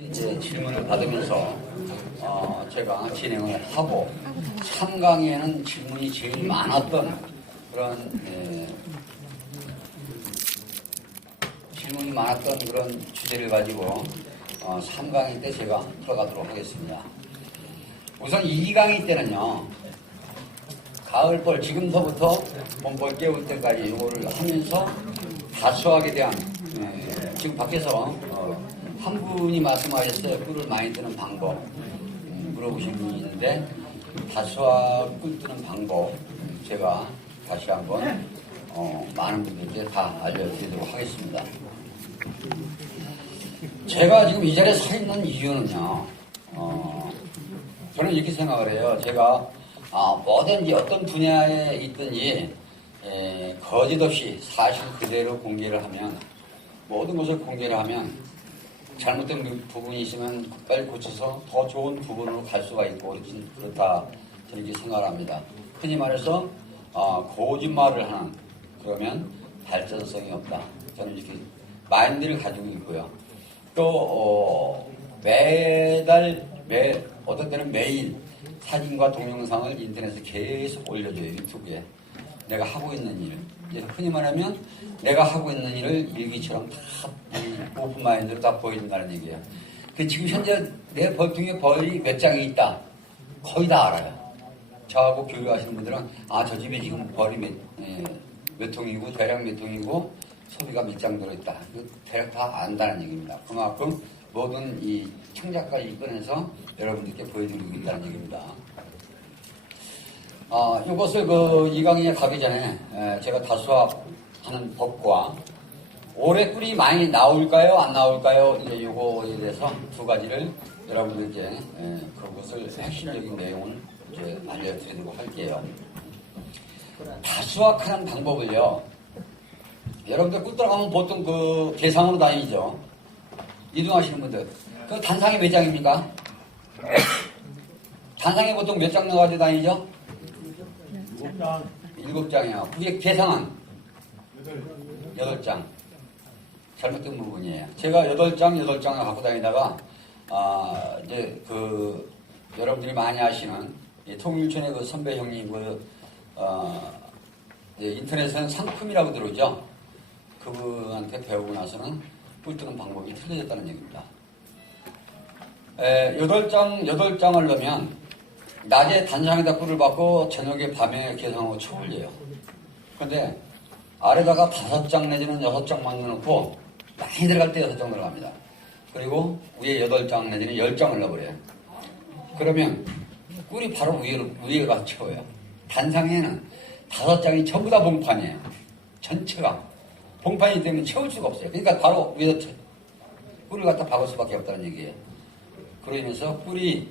이제 질문을 받으면서 제가 진행을 하고 3강에는 질문이 제일 많았던 그런 질문이 많았던 그런 주제를 가지고 3강일 때 제가 풀어가도록 하겠습니다. 우선 2강일 때는요, 가을벌 지금서부터 봄벌 깨울 때까지 이거를 하면서 다수학에 대한 지금 밖에서 한 분이 말씀하셨어요. 꿀을 많이 뜨는 방법 물어보신 분이 있는데, 다수학 꿀 뜨는 방법 제가 다시 한번 많은 분들께 다 알려드리도록 하겠습니다. 제가 지금 이 자리에 서 있는 이유는요, 저는 이렇게 생각을 해요. 제가 뭐든지 어떤 분야에 있든지 거짓 없이 사실 그대로 공개를 하면, 모든 것을 공개를 하면 잘못된 부분이 있으면 빨리 고쳐서 더 좋은 부분으로 갈 수가 있고 그렇다, 저는 이렇게 생각을 합니다. 흔히 말해서 거짓말을 하는, 그러면 발전성이 없다, 저는 이렇게 마인드를 가지고 있고요. 또 어떤 때는 매일 사진과 동영상을 인터넷에 계속 올려줘요. 유튜브에 내가 하고 있는 일, 이제 흔히 말하면 내가 하고 있는 일을 일기처럼 다 오픈마인드로 다 보여준다는 얘기예요. 지금 현재 내 벌통에 벌이 몇 장이 있다, 거의 다 알아요. 저하고 교류하시는 분들은 저 집에 지금 벌이 몇 통이고 대략 몇 통이고 소비가 몇 장 들어있다, 대략 다 안다는 얘기입니다. 그만큼 모든 이 창작까지 꺼내서 여러분들께 보여드리고 있다는 얘기입니다. 이것을 2강에 가기 전에 제가 다수학하는 법과 올해 꿀이 많이 나올까요, 안 나올까요, 이제 요거에 대해서 두 가지를 여러분들께 그것을 핵심적인 내용을 이제 알려드리도록 할게요. 다수학하는 방법을요, 여러분들 꿀 들어가면 보통 계상으로 다니죠. 이동하시는 분들, 단상이 몇 장입니까? 단상에 보통 몇 장 넣어가지고 다니죠? 7장이요. 그게 계상은 8장. 잘못된 부분이에요. 제가 8장을 갖고 다니다가, 이제 여러분들이 많이 아시는 통일촌의 선배 형님, 인터넷에는 상품이라고 들어오죠? 그분한테 배우고 나서는 꿀 뜨는 방법이 틀려졌다는 얘기입니다. 8장을 넣으면 낮에 단상에다 꿀을 받고 저녁에 밤에 계상하고 쳐올려요. 근데 아래다가 5장 내지는 6장만 넣어놓고 많이 들어갈 때 6장 들어갑니다. 그리고 위에 8장 내지는 10장을 넣어버려요. 그러면 꿀이 바로 위에 가서 채워요. 단상에는 5장이 전부 다 봉판이에요. 전체가 봉판이기 때문에 채울 수가 없어요. 그러니까 바로 위에다 꿀을 갖다 박을 수밖에 없다는 얘기예요. 그러면서 꿀이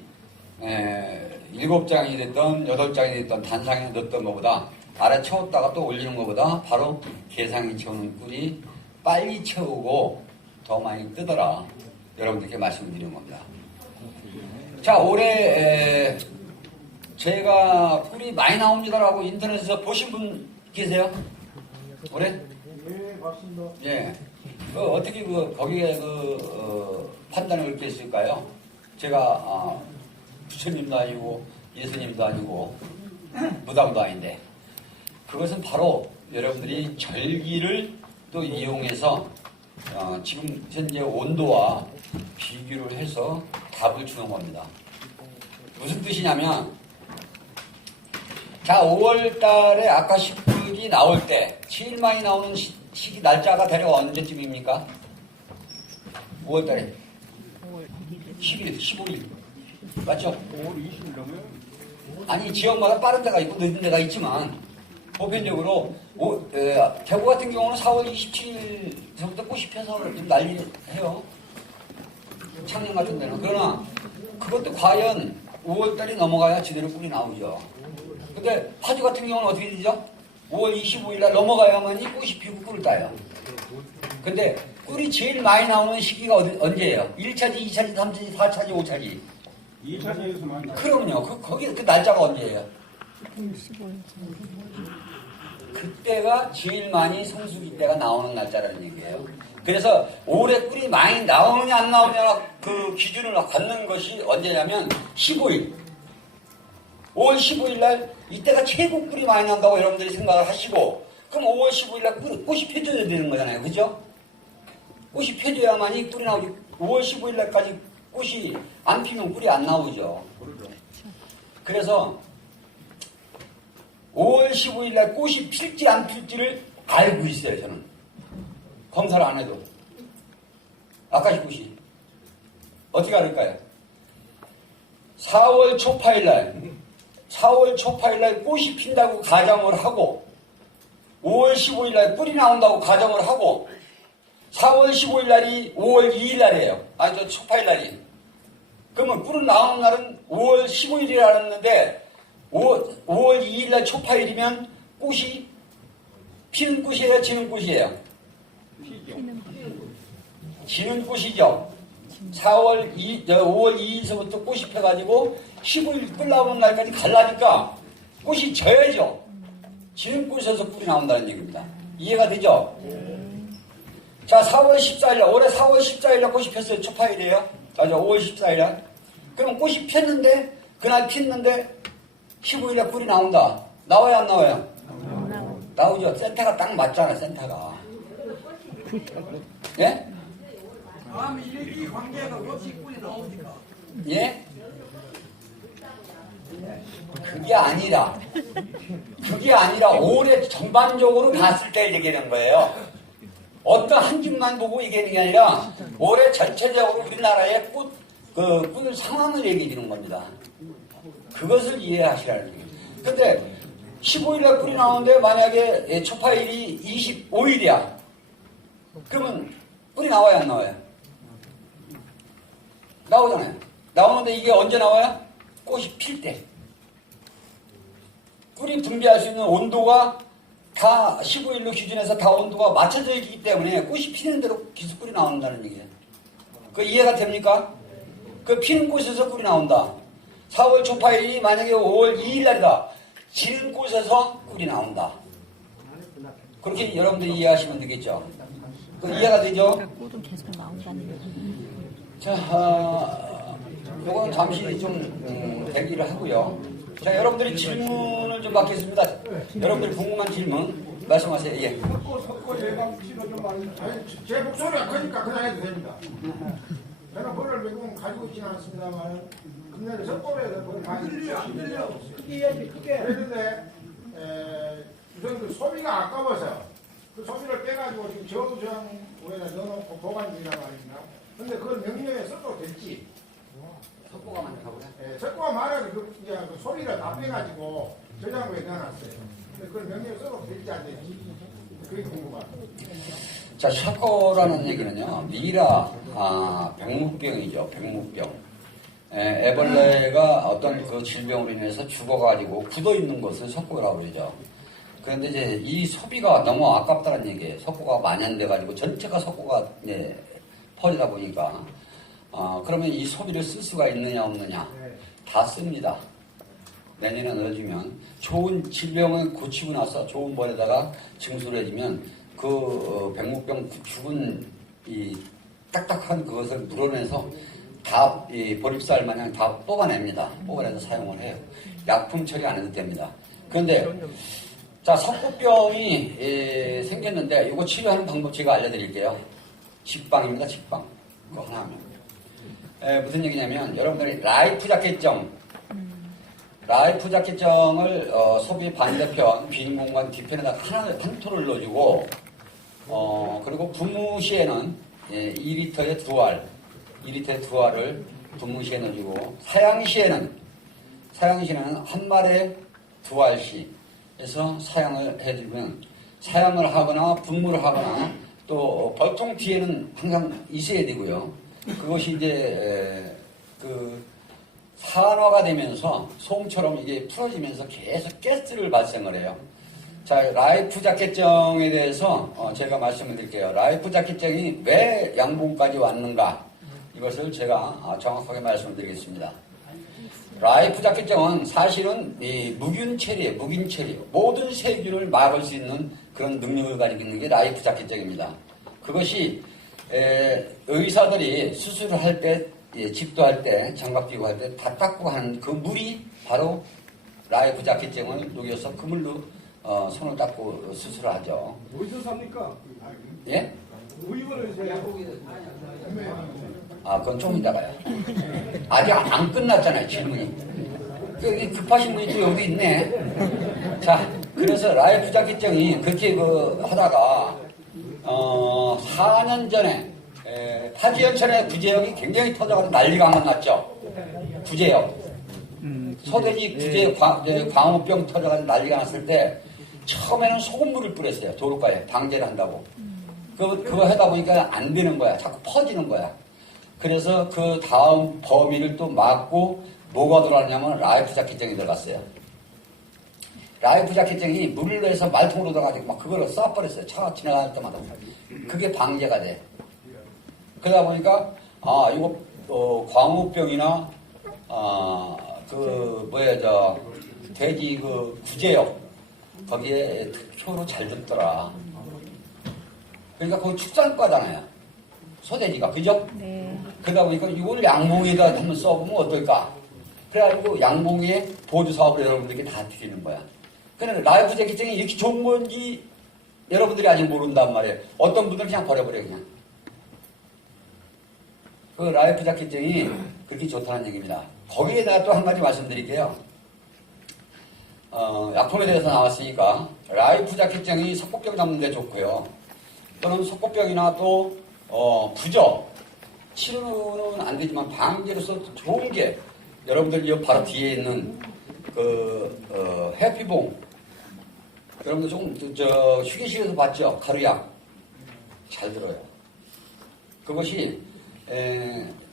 7장이 됐던 8장이 됐던 단상에 넣었던 것보다, 아래 채웠다가 또 올리는 것보다 바로 계상에 채우는 꿀이 빨리 채우고 더 많이 뜨더라, 여러분들께 말씀을 드리는 겁니다. 자, 올해 제가 꿀이 많이 나옵니다라고 인터넷에서 보신 분 계세요? 올해? 네, 맞습니다. 예. 어떻게 거기에 판단을 그렇게 했을까요? 제가 부처님도 아니고 예수님도 아니고 무당도 아닌데, 그것은 바로 여러분들이 절기를 또 이용해서 지금 현재 온도와 비교를 해서 답을 주는 겁니다. 무슨 뜻이냐면, 자, 5월 달에 아카시풀이 나올 때 제일 많이 나오는 시기 날짜가 대략 언제쯤입니까? 5월 달에 10일, 15일 맞죠? 5월 20일 넘어요? 아니, 지역마다 빠른 데가 있고 늦은 데가 있지만 보편적으로 대구 같은 경우는 4월 27일부터 꽃이 펴서 난리해요. 창녕 같은 데는. 그러나 그것도 과연 5월 달이 넘어가야 제대로 꿀이 나오죠. 근데 파주 같은 경우는 어떻게 되죠? 5월 25일 날 넘어가야만이 꽃이 피고 꿀을 따요. 근데 꿀이 제일 많이 나오는 시기가 언제예요? 1차지, 2차지, 3차지, 4차지, 5차지. 2차지에서만. 그럼요. 거기 날짜가 언제예요? 그때가 제일 많이 성수기 때가 나오는 날짜라는 얘기예요. 그래서 올해 꿀이 많이 나오느냐 안 나오느냐 그 기준을 갖는 것이 언제냐면 15일. 5월 15일 날 이때가 최고 꿀이 많이 난다고 여러분들이 생각을 하시고, 그럼 5월 15일 날 꽃이 펴져야 되는 거잖아요. 그죠? 꽃이 펴져야만이 꿀이 나오지. 5월 15일 날까지 꽃이 안 피면 꿀이 안 나오죠. 그래서 5월 15일 날 꽃이 필지 안 필지를 알고 있어요. 저는 검사를 안 해도. 아까시 꽃이 어떻게 알을까요? 4월 초파일 날 꽃이 핀다고 가정을 하고, 5월 15일 날 꿀이 나온다고 가정을 하고, 4월 15일 날이 5월 2일 날이에요. 아니, 저 초파일 날이. 그러면 꿀은 나오는 날은 5월 15일이라 했는데, 5월 2일 날 초파일이면 꽃이 피는 꽃이에요? 지는 꽃이에요? 지는 꽃이죠. 5월 2일서부터 꽃이 펴가지고 15일 꿀 나오는 날까지 갈라니까 꽃이 져야죠. 지는 꽃에서 꿀이 나온다는 얘기입니다. 이해가 되죠? 자, 4월 14일 날, 올해 4월 14일 날 꽃이 폈어요. 초파일이에요. 맞아, 5월 14일 날. 그럼 꽃이 폈는데, 그날 폈는데, 15일 날 꿀이 나온다. 나와요, 안 나와요? 나오죠. 센터가 딱 맞잖아, 센터가. 예? 다음 일기 관계가 어찌 꿀이 나오니까. 예? 그게 아니라 올해 전반적으로 봤을 때 얘기하는 거예요. 어떤 한 집만 보고 얘기하는 게 아니라 올해 전체적으로 우리나라의 꿀 상황을 얘기해 주는 겁니다. 그것을 이해하시라는 얘기예요. 근데 15일에 꿀이 나오는데 만약에 초파일이 25일이야. 그러면 꿀이 나와요, 안 나와요? 나오잖아요. 나오는데 이게 언제 나와요? 꽃이 필 때. 꿀이 분비할 수 있는 온도가 다 15일로 기준해서 다 온도가 맞춰져 있기 때문에 꽃이 피는 대로 계속 꿀이 나온다는 얘기예요. 그 이해가 됩니까? 그 피는 꽃에서 꿀이 나온다. 4월 초파일이 만약에 5월 2일 날이다. 지는 꽃에서 꿀이 나온다. 그렇게 여러분들이 이해하시면 되겠죠. 그 이해가 되죠? 꿀은 계속 나온다는 얘기. 자, 요거는 잠시 좀 대기를 하고요. 자, 여러분들이 질문을 좀 받겠습니다. 여러분들이 궁금한 질문 말씀하세요. 예. 섞고 예방 치료 좀 많이. 제 목소리가 크니까 그냥 해도 됩니다. 저는 벌을 매국 가지고 있지는 않습니다만, 금년에 섞고에서 벌을 많이 안 들려. 크게 해야지, 크게. 그랬는데, 우선 그 소비가 아까워서 그 소비를 빼가지고 지금 저장고에다 넣어놓고 보관 중이란 말입니다. 근데 그걸 명령에 써도 될지. 석고가 많다고요? 석고가 많아서 이제 그 소리를 다 빼가지고 저장고에 넣어놨어요. 근데 그걸 명령에 써도 될지 안 될지. 그게 궁금합니다. 자, 석고라는 얘기는요, 미라, 백무병이죠. 백무병. 애벌레가 어떤 그 질병으로 인해서 죽어가지고 굳어있는 것을 석고라고 그러죠. 그런데 이제 이 소비가 너무 아깝다는 얘기예요. 석고가 만연돼가지고 전체가 석고가 퍼지다 보니까. 그러면 이 소비를 쓸 수가 있느냐 없느냐? 다 씁니다. 내년에 넣어주면 좋은 질병을 고치고 나서 좋은 벌에다가 증수를 해주면 그 백무병 죽은 이 딱딱한 그것을 물어내서 다 이 보립쌀 마냥 다 뽑아냅니다. 뽑아내서 사용을 해요. 약품 처리 안 해도 됩니다. 그런데 자, 석고병이 생겼는데 이거 치료하는 방법 제가 알려드릴게요. 직방입니다. 직방. 그거 하나 하면. 무슨 얘기냐면 여러분들이 라이프 자켓정을 소비 반대편 빈 공간 뒤편에다 한 톨을 넣어주고 그리고 분무시에는 2리터의 두 알을 분무시에 넣어주고 사양시에는 한 말에 2알씩 해서 사양을 해주면 사양을 하거나 분무를 하거나 또 벌통 뒤에는 항상 있어야 되고요. 그것이 이제 그 산화가 되면서 솜처럼 이게 풀어지면서 계속 가스를 발생을 해요. 자, 라이프 자켓정에 대해서 제가 말씀을 드릴게요. 라이프 자켓정이 왜 양봉까지 왔는가? 이것을 제가 정확하게 말씀을 드리겠습니다. 라이프 자켓증은 사실은 이 무균 처리예요. 무균 처리. 모든 세균을 막을 수 있는 그런 능력을 가지고 있는 게 라이프 자켓증입니다. 그것이 의사들이 수술을 할 때, 집도할 때, 장갑 끼고 할 때 다 닦고 하는 그 물이 바로 라이프 자켓증을 녹여서 그 물로 손을 닦고 수술을 하죠. 어디서 삽니까? 예? 의원을 제가 아, 그건 좀 이따가요. 아직 안 끝났잖아요, 질문이. 급하신 분이 또 여기 있네. 자, 그래서 라이프 자켓증이 그렇게 하다가, 4년 전에, 파지연천에 구제역이 굉장히 터져가지고 난리가 한번 났죠. 구제역. 소돼지 구제 광우병 터져가지고 난리가 났을 때, 처음에는 소금물을 뿌렸어요. 도로가에. 방제를 한다고. 그거 하다 보니까 안 되는 거야. 자꾸 퍼지는 거야. 그래서 그 다음 범위를 또 막고 뭐가 들어갔냐면 라이프 자켓증이 들어갔어요. 라이프 자켓증이 물을 내서 말통으로 들어가지고 막 그걸 쏴버렸어요. 차가 지나갈 때마다. 그게 방제가 돼. 그러다 보니까 이거 광우병이나 돼지 구제역 거기에 특효로 잘 듣더라. 그러니까 거기 축산과잖아요. 소돼지가. 그죠? 네. 그러다 보니까 이걸 양봉에다 한번 써보면 어떨까? 그래가지고 양봉에 보조 사업을 여러분들께 다 드리는 거야. 그런데 라이프 자켓증이 이렇게 좋은 건지 여러분들이 아직 모른단 말이에요. 어떤 분들은 그냥 버려버려, 그냥. 그 라이프 자켓증이 그렇게 좋다는 얘기입니다. 거기에다가 또 한 가지 말씀드릴게요. 약품에 대해서 나왔으니까 라이프 자켓증이 석고병 잡는 데 좋고요. 또는 석고병이나 또 부저 치료는 안 되지만 방제로서 좋은 게 여러분들 이 바로 뒤에 있는 해피봉 여러분들 조금 휴게실에서 봤죠? 가루약 잘 들어요. 그것이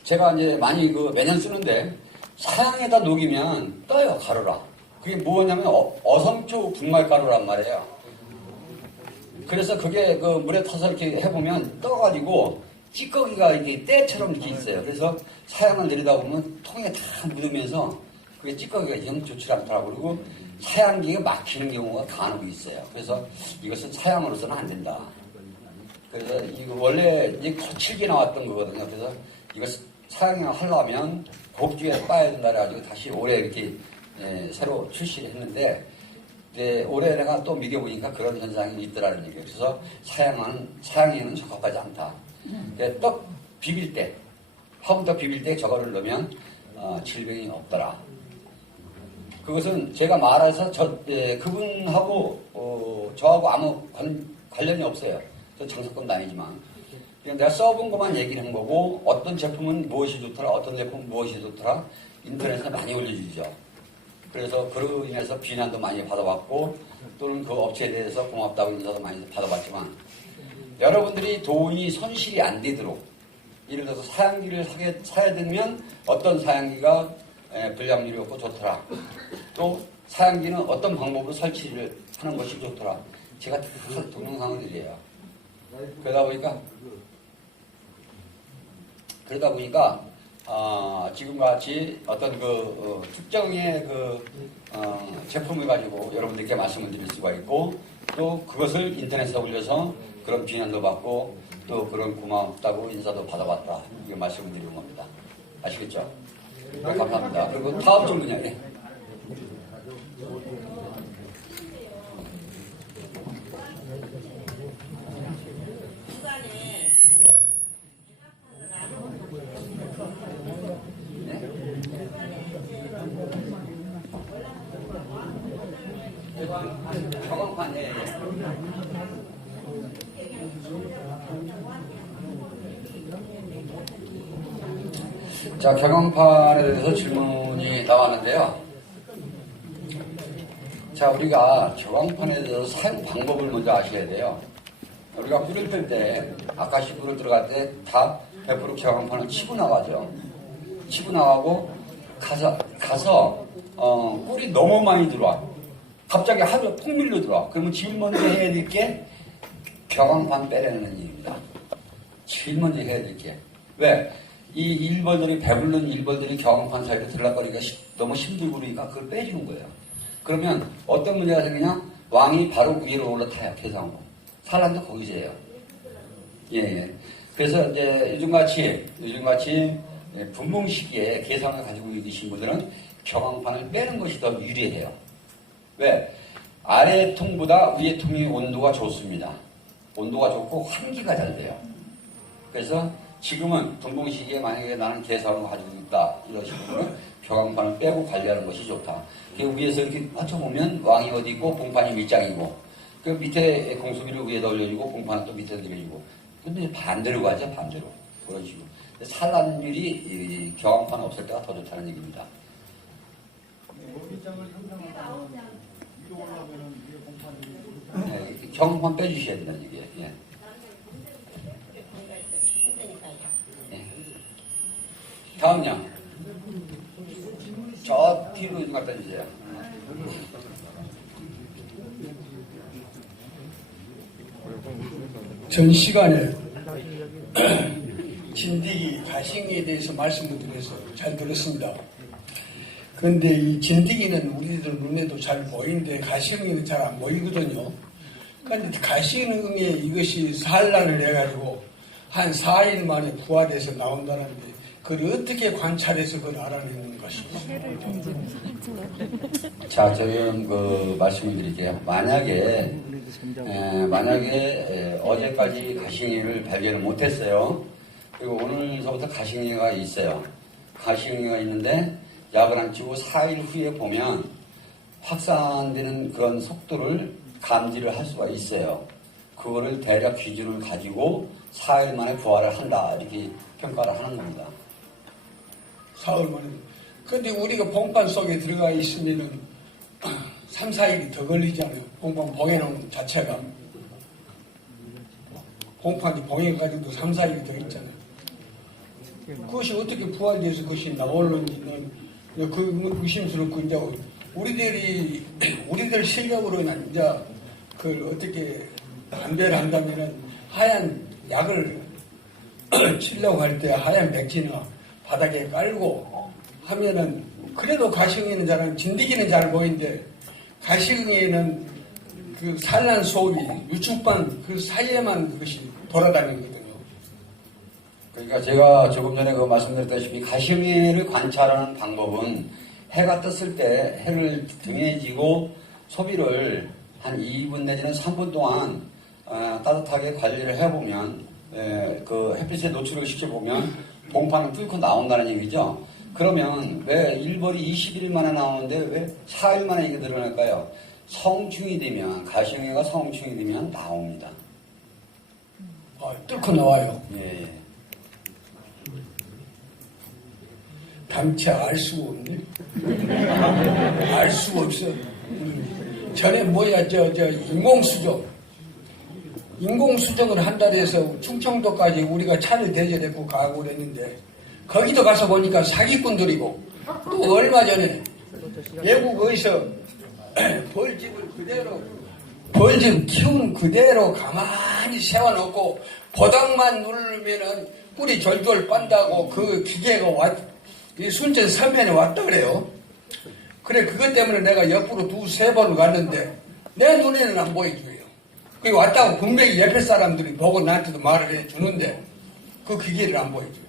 제가 이제 많이 매년 쓰는데 사양에다 녹이면 떠요. 가루라. 그게 뭐냐면 어성초 분말가루란 말이에요. 그래서 그게 물에 타서 이렇게 해보면 떠가지고 찌꺼기가 이렇게 때처럼 이렇게 있어요. 그래서 사양을 내리다 보면 통에 다 묻으면서 그게 찌꺼기가 영 좋지 않더라고요. 그리고 사양기가 막히는 경우가 간혹 있어요. 그래서 이것은 사양으로서는 안 된다. 그래서 이거 원래 이제 거칠게 나왔던 거거든요. 그래서 이거 사양을 하려면 곱게 빠야 된다 그래가지고 다시 올해 이렇게 새로 출시를 했는데 올해 내가 또 미겨보니까 그런 현상이 있더라는 얘기예요. 그래서 사양에는 적합하지 않다. 떡 비빌 때, 화분떡 비빌 때 저거를 넣으면 질병이 없더라. 그것은 제가 말해서 그분하고 저하고 아무 관련이 없어요. 저 장사꾼도 아니지만. 그냥 내가 써본 것만 얘기를 한 거고 어떤 제품은 무엇이 좋더라, 어떤 제품은 무엇이 좋더라 인터넷에 많이 올려주죠. 그래서 그로 인해서 비난도 많이 받아봤고 또는 그 업체에 대해서 고맙다고 인사도 많이 받아봤지만 여러분들이 돈이 손실이 안 되도록 예를 들어서 사양기를 사야 되면 어떤 사양기가 불량률이 없고 좋더라. 또 사양기는 어떤 방법으로 설치를 하는 것이 좋더라. 제가 다 동영상을 드려요. 그러다 보니까 지금같이 어떤 특정의 제품을 가지고 여러분들께 말씀을 드릴 수가 있고 또 그것을 인터넷에 올려서 그런 비난도 받고 또 그런 고맙다고 인사도 받아봤다. 이게 말씀을 드리는 겁니다. 아시겠죠? 네, 감사합니다. 그리고 다음 질문이요. 예. 경험판, 예. 자, 경험판에 대해서 질문이 나왔는데요. 자, 우리가 경험판에 대해서 사용 방법을 먼저 아셔야 돼요. 우리가 꿀을 뜰 때, 아카시 꿀을 들어갈 때 다 100% 경험판을 치고 나가죠. 치고 나가고, 가서, 꿀이 너무 많이 들어와. 갑자기 하루 통밀로 들어와. 그러면 제일 먼저 해야 될 게 경험판 빼내는 일입니다. 제일 먼저 해야 될 게. 왜? 이 일벌들이 배부른 일벌들이 경험판 사이로 들락거리기가 너무 힘들고 그러니까 그걸 빼주는 거예요. 그러면 어떤 문제가 생기냐? 왕이 바로 위로 올라타요. 계산으로. 산란도 거기서예요. 예, 예. 그래서 이제 요즘같이 분봉 시기에 계산을 가지고 계신 분들은 경황판을 빼는 것이 더 유리해요. 왜? 아래 통보다 위에 통이 온도가 좋습니다. 온도가 좋고 환기가 잘 돼요. 그래서 지금은 분봉 시기에 만약에 나는 계산을 가지고 있다 이러신 분은 경황판을 빼고 관리하는 것이 좋다. 그 위에서 이렇게 맞춰보면 왕이 어디 있고 봉판이 밑장이고 그 밑에 공수기를 위에다 올려주고 봉판은 또 밑에 들여주고 근데 반대로 가죠. 반대로. 그런 식으로. 산란율이 경황판 없을 때가 더 좋다는 얘기입니다. 네, 경황판 빼주셔야 된다는 얘기예요. 예. 예. 다음요. 저 뒤로 좀 갖다 주세요. 전 시간에 진드기 가싱에 대해서 말씀을 드려서 잘 들었습니다. 그런데 이 진드기는 우리들 눈에도 잘 보이는데 가싱이는 잘 안 보이거든요. 그런데 가싱에 이것이 산란을 해가지고 한 4일 만에 부화돼서 나온다는데 그걸 어떻게 관찰해서 그걸 알아내는 것이죠? 자, 저는 그 말씀을 드릴게요. 만약에 어제까지 가싱이를 발견을 못했어요. 그리고 오늘서부터 가싱이가 있어요. 가싱이가 있는데 약을 안 치고 4일 후에 보면 확산되는 그런 속도를 감지를 할 수가 있어요. 그거를 대략 기준을 가지고 4일 만에 부활을 한다 이렇게 평가를 하는 겁니다. 4월 만에. 근데 우리가 봉판 속에 들어가 있으면은 3, 4일이 더 걸리잖아요. 봉판 봉해놓은 자체가. 봉판이 봉해가지고 3, 4일이 더 있잖아요. 그것이 어떻게 부활돼서 그것이 나오는지는 그 의심스럽고, 이제 우리들 실력으로는 이제 그걸 어떻게 판별을 한다면은 하얀 약을 치려고 할 때 하얀 백지나 바닥에 깔고 하면은 그래도 가시응에는 잘, 진드기는 잘 보이는데 가시응에는 그 산란 소위 유축반 그 사이에만 그것이 돌아다니거든요. 그러니까 제가 조금 전에 그 말씀드렸다시피 가시응에를 관찰하는 방법은 해가 떴을 때 해를 등에 지고 소비를 한 2분 내지는 3분 동안 따뜻하게 관리를 해보면 그 햇빛에 노출을 시켜보면 봉판을 뚫고 나온다는 얘기죠. 그러면 왜 일벌이 20일 만에 나오는데 왜 4일 만에 이게 늘어날까요? 성충이 되면, 가시응에가 성충이 되면 나옵니다. 뚫고 나와요. 예. 당최 알 수가 없네. 알 수가 없어. 전에 인공수정을 한다 해서 충청도까지 우리가 차를 대절했고 가고 그랬는데 거기도 가서 보니까 사기꾼들이고, 또 얼마 전에 외국 어디서 벌집 키운 그대로 가만히 세워놓고 보닥만 누르면은 꿀이 졸졸 빤다고 그 기계가 이 순천 서면에 왔다 그래요. 그래, 그것 때문에 내가 옆으로 2-3번 갔는데 내 눈에는 안 보여줘요. 그게 왔다고 분명히 옆에 사람들이 보고 나한테도 말을 해주는데 그 기계를 안 보여줘요.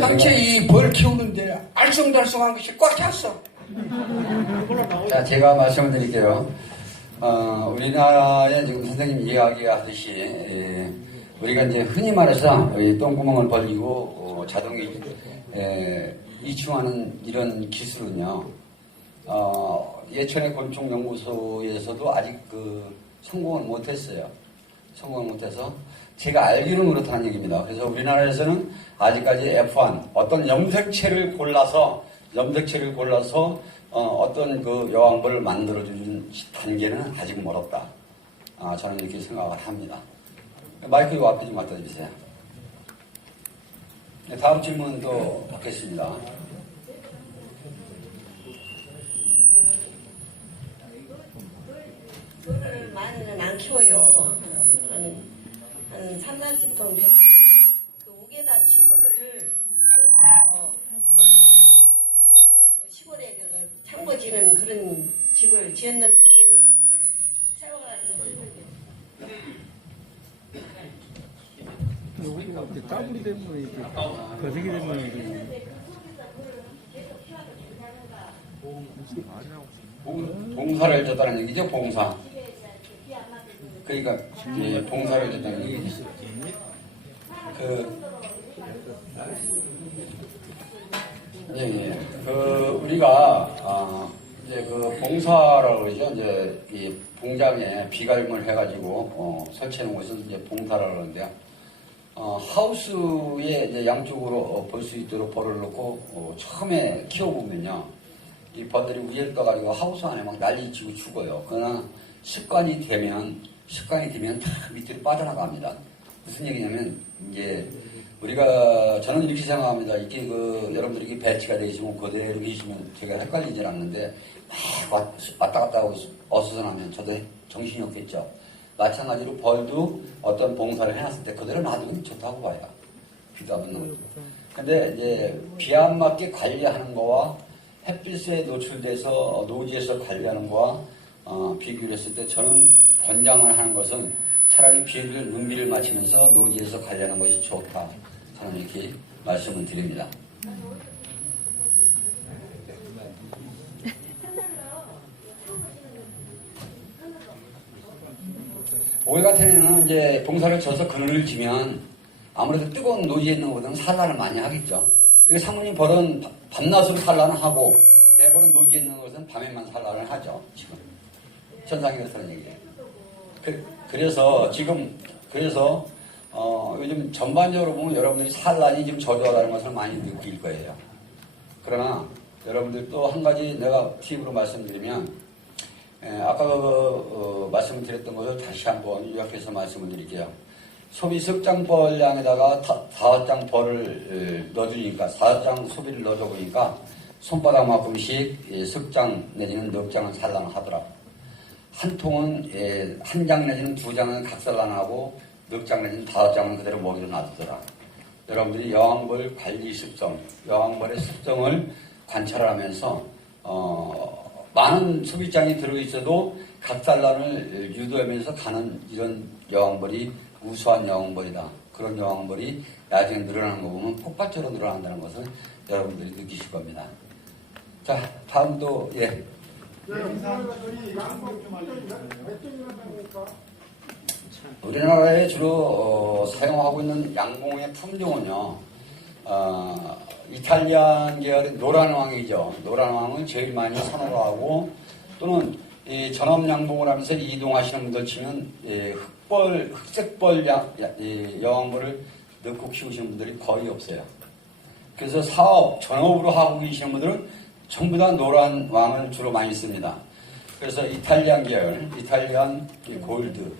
당최 이 벌 키우는데 알쏭달쏭한 것이 꽉 찼어. 자, 제가 말씀을 드릴게요. 우리나라에 지금 선생님 이야기하듯이, 우리가 이제 흔히 말해서 똥구멍을 벌리고, 자동이, 이충하는 이런 기술은요, 예천의 곤충연구소에서도 아직 성공을 못했어요. 성공을 못해서, 제가 알기로는 그렇다는 얘기입니다. 그래서 우리나라에서는 아직까지 F1, 어떤 염색체를 골라서 어떤 그 여왕벌을 만들어주는 단계는 아직 멀었다. 저는 이렇게 생각을 합니다. 마이크 요 앞에 좀 갖다 주세요. 네, 다음 질문 또 받겠습니다. 벌을 많이는 안 키워요. 한 3, 40통 그 옥에다 지구를 되는 그런 집을 지었는데 세워가지고 여기 따블이 때문에 이렇게 거세게 되면 이게 봉사를 줬다는 얘기죠, 봉사. 그러니까 예, 봉사를 줬다는 얘기죠. 우리가 이제 그 봉사라고 그러죠. 이제 이 봉장에 비갈물 해가지고 설치해 놓은 것을 이제 봉사라고 그러는데요. 하우스에 이제 양쪽으로 볼 수 있도록 벌을 놓고 처음에 키워보면요. 이 벌들이 위에 떠가지고 하우스 안에 막 난리치고 죽어요. 그러나 습관이 되면 다 밑으로 빠져나갑니다. 무슨 얘기냐면, 이제, 저는 이렇게 생각합니다. 이렇게 여러분들이 배치가 되시면 그대로 계시면 제가 헷갈리질 않는데, 막 왔다 갔다 하고 어수선하면 저도 정신이 없겠죠. 마찬가지로 벌도 어떤 봉사를 해놨을 때 그대로 놔두면 좋다고 봐요. 비도 안 맞는 거죠. 근데 이제 비 안 맞게 관리하는 거와 햇빛에 노출돼서 노지에서 관리하는 거와 비교를 했을 때 저는 권장을 하는 것은 차라리 눈비를 맞추면서 노지에서 관리하는 것이 좋다. 저는 이렇게 말씀을 드립니다. 올 같은 해는 이제 봉사를 쳐서 그늘을 지면 아무래도 뜨거운 노지에 있는 것보다는 산란을 많이 하겠죠. 그러니까 사모님 벌은 밤낮으로 산란을 하고 내 벌은 노지에 있는 것은 밤에만 산란을 하죠. 지금 천상에 그렇다는 얘기예요. 그래서 요즘 전반적으로 보면 여러분들이 산란이 지금 저조하다는 것을 많이 느낄 거예요. 그러나 여러분들 또 한 가지 내가 팁으로 말씀드리면, 아까 말씀을 드렸던 것을 다시 한번 요약해서 말씀을 드릴게요. 소비 석장벌량에다가 5장 벌을 넣어주니까, 4장 소비를 넣어줘 보니까 손바닥만큼씩 석장 내지는 넉 장을 산란을 하더라고요. 한 통은 한 장 내지는 2장은 각산란하고 넉 장 내지는 5장은 그대로 먹이로 놔두더라. 여러분들이 여왕벌 관리 습성, 여왕벌의 습성을 관찰을 하면서 많은 소비장이 들어있어도 각산란을 유도하면서 가는 이런 여왕벌이 우수한 여왕벌이다. 그런 여왕벌이 나중에 늘어나는 거 보면 폭발적으로 늘어난다는 것을 여러분들이 느끼실 겁니다. 자, 다음도 우리나라에 주로 사용하고 있는 양봉의 품종은요, 이탈리안 계열의 노란왕이죠. 노란왕을 제일 많이 선호를 하고, 또는 이 전업 양봉을 하면서 이동하시는 분들 치면 흑색벌 여왕벌을 넣고 키우시는 분들이 거의 없어요. 그래서 전업으로 하고 계시는 분들은 전부 다 노란 왕을 주로 많이 씁니다. 그래서 이탈리안 계열, 이탈리안 골드,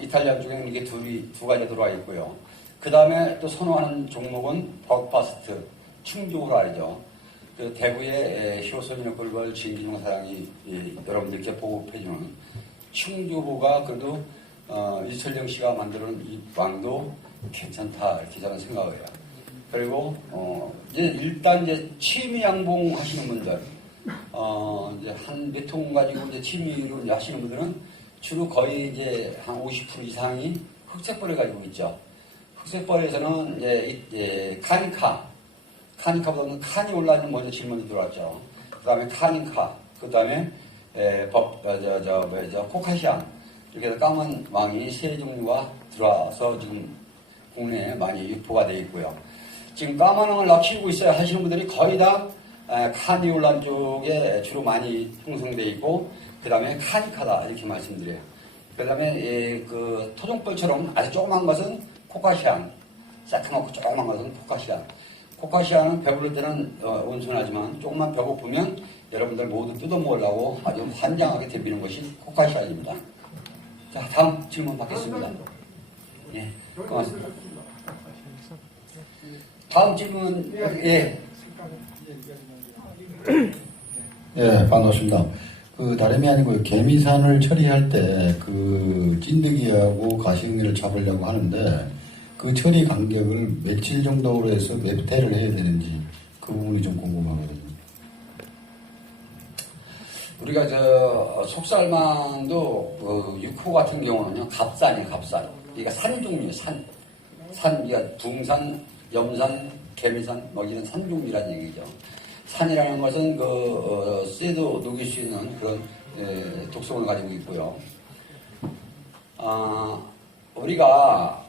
이탈리안 중에는 이게 두 가지 들어와 있고요. 그 다음에 또 선호하는 종목은 버크파스트, 충주로 알죠. 그 대구의 효소민의 꿀벌 진기종 사장이 여러분들께 보급해주는 충주호가 그래도 이철령 씨가 만드는 이 왕도 괜찮다 이렇게 저는 생각을 해요. 그리고 일단 이제 취미 양봉 하시는 분들, 이제 한 몇 통 가지고 이제 취미로 이제 하시는 분들은 주로 거의 이제 한 50% 이상이 흑색벌을 가지고 있죠. 흑색벌에서는 이제 카니카보다는 칸이 올라있는 먼저 질문이 들어왔죠. 그 다음에 카니카, 그 다음에 코카시안, 이렇게 해서 까만 왕이 세 종류가 들어와서 지금 국내에 많이 유포가 되어 있고요. 지금 까만 왕을 나 키우고 있어야 하시는 분들이 거의 다 카니올란 쪽에 주로 많이 형성되어 있고, 그 다음에 카니카다 이렇게 말씀드려요. 그 다음에 그 토종벌처럼 아주 조그만 것은 코카시안, 새카맣고 조그만 것은 코카시안. 코카시안은 배부를 때는 온순하지만 조금만 배고프면 여러분들 모두 뜯어먹으려고 아주 환장하게 대비는 것이 코카시안입니다. 자, 다음 질문 받겠습니다. 예, 고맙습니다. 다음 질문, 예, 반갑습니다. 다름이 아니고 개미산을 처리할 때 찐득이하고 가시응리를 잡으려고 하는데 그 처리 간격을 며칠 정도로 해서 몇 회를 해야 되는지 그 부분이 좀 궁금하거든요. 우리가 속살만도 육호 같은 경우는요, 갑산이에요, 갑산. 그러니까 산 종류, 산. 그러니까 붕산, 염산, 개미산, 뭐 이런 산 종류란 얘기죠. 산이라는 것은 쇠도 녹일 수 있는 그런 독성을 가지고 있고요. 우리가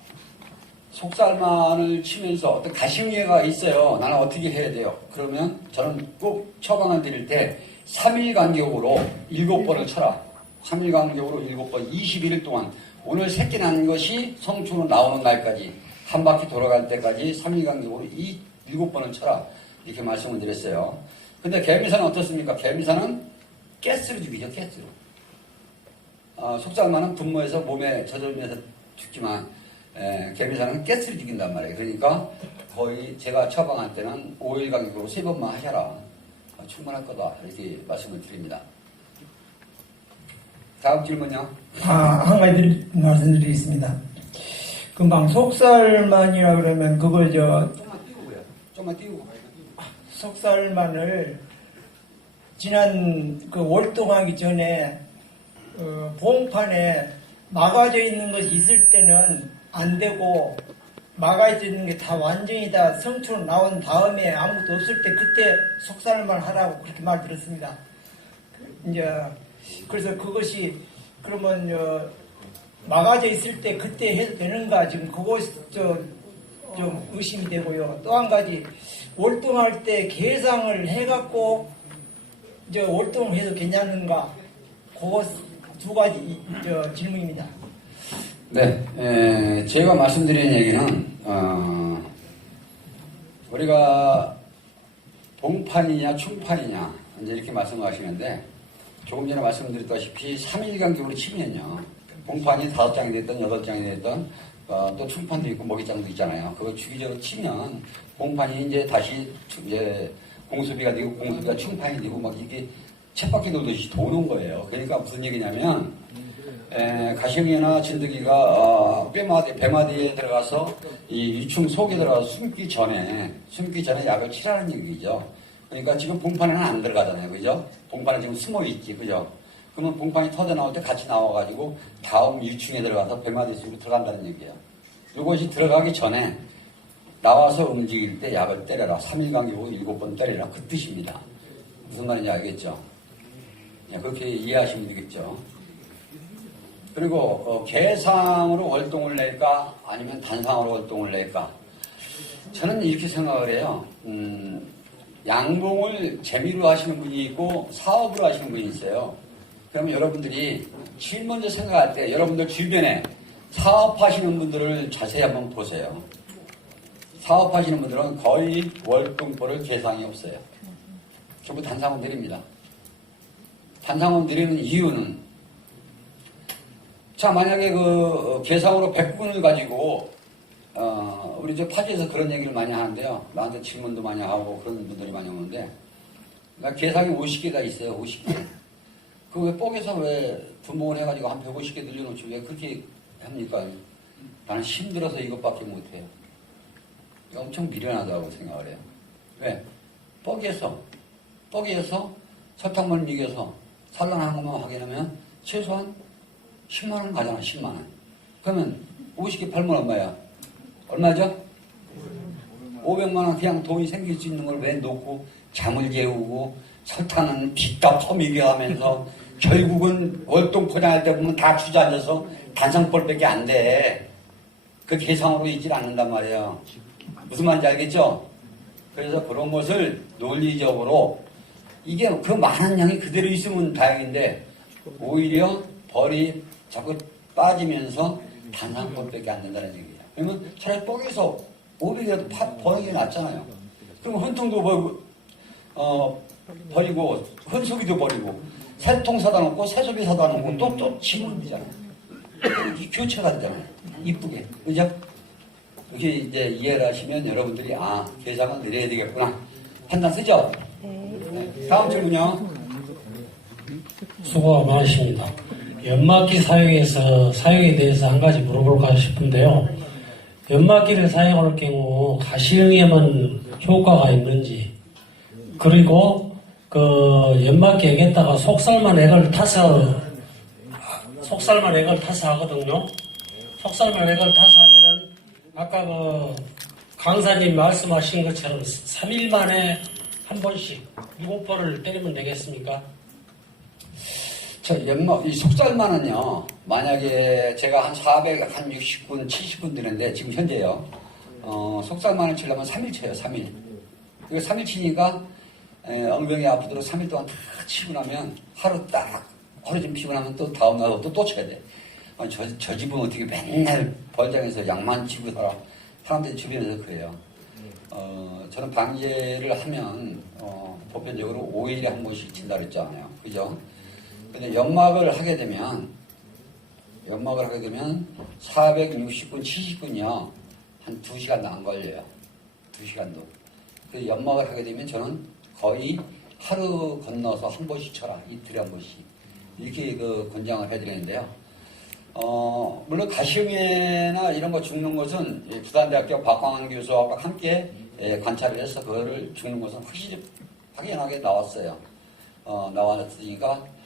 속살만을 치면서 어떤 가심위가 있어요. 나는 어떻게 해야 돼요? 그러면 저는 꼭 처방을 드릴 때 3일 간격으로 7번을 쳐라. 3일 간격으로 7번, 21일 동안 오늘 새끼 난 것이 성충으로 나오는 날까지 한 바퀴 돌아갈 때까지 3일 간격으로 7번을 쳐라. 이렇게 말씀을 드렸어요. 근데 개미사는 어떻습니까? 개미사는 가스로 죽이죠, 가스로. 속살만은 분모해서 몸에 젖으면서 죽지만 개미사는 가스로 죽인단 말이에요. 그러니까 거의 제가 처방할 때는 5일 간격으로 3번만 하셔라. 충분할 거다. 이렇게 말씀을 드립니다. 다음 질문요. 한 가지 말씀드리겠습니다. 금방 속살만이라 그러면 그걸 좀만 띄우고. 속살만을 지난 월동하기 전에 봉판에 막아져 있는 것이 있을 때는 안 되고 막아져 있는 게 다 완전히 다 성충으로 나온 다음에 아무것도 없을 때 그때 속살만 하라고 그렇게 말 들었습니다. 그래서 그것이 그러면 막아져 있을 때 그때 해도 되는가 지금 그것 좀 의심이 되고요. 또 한 가지 월동할 때 계상을 해갖고 월동을 해도 괜찮은가 그것 두 가지 질문입니다. 네, 제가 말씀드리는 얘기는 우리가 봉판이냐 충판이냐 이제 이렇게 말씀하시는데 조금 전에 말씀드렸다시피 3일 간격으로 치면요 봉판이 5장이 됐든 8장이 됐든 또 충판도 있고 먹이장도 있잖아요. 그거 주기적으로 치면 봉판이 이제 다시 이제 공수비가 되고 공수비가 충판이 되고 막 이게 쳇바퀴 돌듯이 도는 거예요. 그러니까 무슨 얘기냐면 가시형이나 진드기가 배마디에 들어가서 이 유충 속에 들어가서 숨기 전에 약을 치라는 얘기죠. 그러니까 지금 봉판에는 안 들어가잖아요. 그죠? 봉판에 지금 숨어 있지. 그죠? 그러면 봉판이 터져 나올 때 같이 나와가지고 다음 유충에 들어가서 배마디 속으로 들어간다는 얘기예요. 이것이 들어가기 전에 나와서 움직일 때 약을 때려라. 3일 간격으로 7번 때리라. 그 뜻입니다. 무슨 말인지 알겠죠? 그렇게 이해하시면 되겠죠. 그리고 개상으로 월동을 낼까 아니면 단상으로 월동을 낼까? 저는 이렇게 생각을 해요. 양봉을 재미로 하시는 분이 있고 사업으로 하시는 분이 있어요. 그러면 여러분들이 제일 먼저 생각할 때 여러분들 주변에 사업하시는 분들을 자세히 한번 보세요. 사업하시는 분들은 거의 월동포를 개상이 없어요. 전부 단상원 드립니다. 단상원 드리는 이유는 자 만약에 개상으로 100분을 가지고 우리 저 파지에서 그런 얘기를 많이 하는데요. 나한테 질문도 많이 하고 그런 분들이 많이 오는데 나 개상이 50개가 있어요. 50개. 그 왜 뻑에서 왜 분봉을 해가지고 한 150개 늘려놓지 왜 그렇게 합니까? 나는 힘들어서 이것밖에 못해요. 엄청 미련하다고 생각을 해요. 왜? 뻑에서 설탕물 이겨서 산란한 것만 확인하면 최소한 10만원 가잖아. 10만원. 그러면 50개 팔면 얼마야? 얼마죠? 500만원 그냥 돈이 생길 수 있는 걸 왜 놓고 잠을 재우고 설탕은 빚값 터미게 하면서 결국은 월동 포장할 때 보면 다 주저앉아서 단상벌밖에 안 돼. 그 계상으로 있질 않는단 말이에요. 무슨 말인지 알겠죠? 그래서 그런 것을 논리적으로 이게 그 많은 양이 그대로 있으면 다행인데 오히려 벌이 자꾸 빠지면서 단상벌밖에 안 된다는 얘기예요. 그러면 차라리 뻑에서 500이라도 버는 게 낫잖아요. 그럼 헌통도 버리고 헌소비도 버리고 새통 사다 놓고 새소비 사다 놓고 또 지면 되잖아요. 이 교체가 되잖아요. 이쁘게. 그죠? 이렇게 이제 이해를 하시면 여러분들이 계산을 내려야 되겠구나. 판단 쓰죠? 네. 다음 질문요. 수고가 많으십니다. 연막기 사용에 대해서 한 가지 물어볼까 싶은데요. 연막기를 사용할 경우 가시형에만 효과가 있는지, 그리고 그 연막기 액에다가 속살만 액을 타서 하거든요. 속살만 액을 타서 하면은 아까 그 강사님 말씀하신 것처럼 3일 만에 한 번씩 7번을 때리면 되겠습니까? 이 속살만은요, 만약에 제가 한 400, 한 60군, 70군 되는데, 지금 현재요, 속살만을 치려면 3일 쳐요, 3일. 그리고 3일 치니까, 엉덩이 아프도록 3일 동안 다 치고 나면, 하루 딱, 허리 좀 피고 나면 또 다음날 또 쳐야 돼. 저 집은 어떻게 맨날 벌장에서 약만 치고 살아. 사람들이 주변에서 그래요. 저는 방제를 하면, 보편적으로 5일에 한 번씩 친다 그랬잖아요. 그죠? 근데 연막을 하게 되면 460군, 70군이요. 한 2시간도 안 걸려요. 2시간도. 그 연막을 하게 되면 저는 거의 하루 건너서 한 번씩 쳐라. 이틀에 한 번씩. 이렇게 그 권장을 해드리는데요. 물론 가시음해나 이런 거 죽는 것은 부산대학교 박광환 교수와 함께 관찰을 해서 그거를 죽는 것은 확연하게 나왔어요. 나왔으니까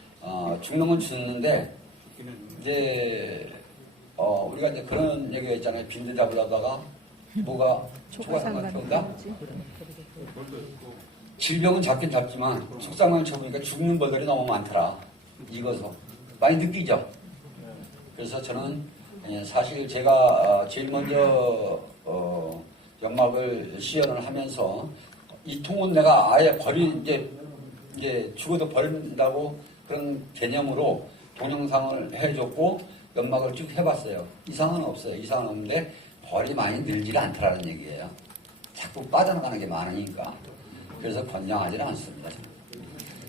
죽는 건 죽는데, 이제, 우리가 이제 그런 얘기가 있잖아요. 빈대 잡으려다가, 뭐가 초과상관 태운다? 질병은 잡긴 잡지만, 속상관을 쳐보니까 죽는 벌들이 너무 많더라. 익어서. 많이 느끼죠? 그래서 저는, 사실 제가 제일 먼저, 연막을 시연을 하면서, 이 통은 내가 아예 이제 죽어도 버린다고 그런 개념으로 동영상을 해줬고 연막을 쭉 해봤어요. 이상은 없어요. 이상은 없는데 벌이 많이 늘질 않더라는 얘기예요. 자꾸 빠져나가는 게 많으니까. 그래서 권장하지는 않습니다.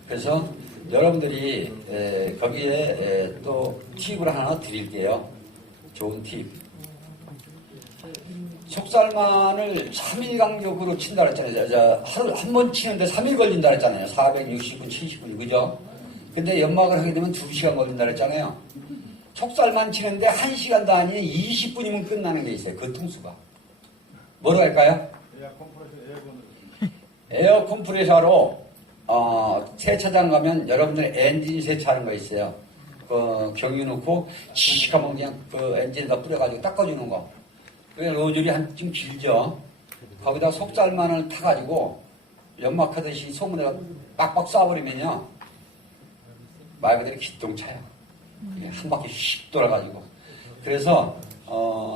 그래서 여러분들이 거기에 또 팁을 하나 드릴게요. 좋은 팁. 속살만을 3일 간격으로 친다 그랬잖아요. 하루 한 번 치는데 3일 걸린다 그랬잖아요. 460분, 70분, 그죠? 근데 연막을 하게 되면 2시간 걸린다 그랬잖아요. 속살만 치는데 1시간도 아닌 20분이면 끝나는 게 있어요. 그 통수가. 뭐로 할까요? 에어 컴프레셔로 세차장 가면 여러분들 엔진 세차하는 거 있어요. 그 경유 넣고 시식하면 그냥 그 엔진에다 뿌려가지고 닦아주는 거. 그 노즐이 좀 길죠. 거기다 속살만을 타가지고 연막하듯이 소문에다 빡빡 쏴버리면요. 말 그대로 기똥차요. 이게 한 바퀴 씩 돌아가지고. 그래서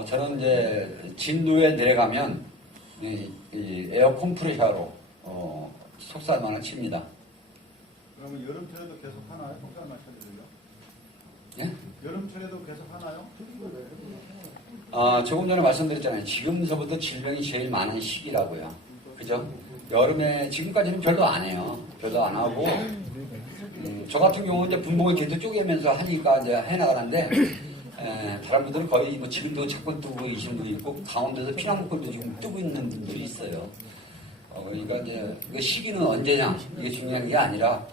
저는 이제 진도에 내려가면 이 에어 컴프레셔로 속살만을 칩니다. 그러면 여름철에도 계속 하나요? 속살만 쳐드려요? 예? 여름철에도 계속 하나요? 조금 전에 말씀드렸잖아요. 지금서부터 질병이 제일 많은 시기라고요. 그죠? 여름에, 지금까지는 별로 안 해요. 별로 안 하고, 저 같은 경우는 이제 분봉을 계속 쪼개면서 하니까 이제 해나가는데, 다른 분들은 거의 뭐 지금도 자꾸 뜨고 계신 분이 있고, 강원도에서 피난목걸도 지금 뜨고 있는 분들이 있어요. 그러니까 이제 그 시기는 언제냐, 이게 중요한 게 아니라,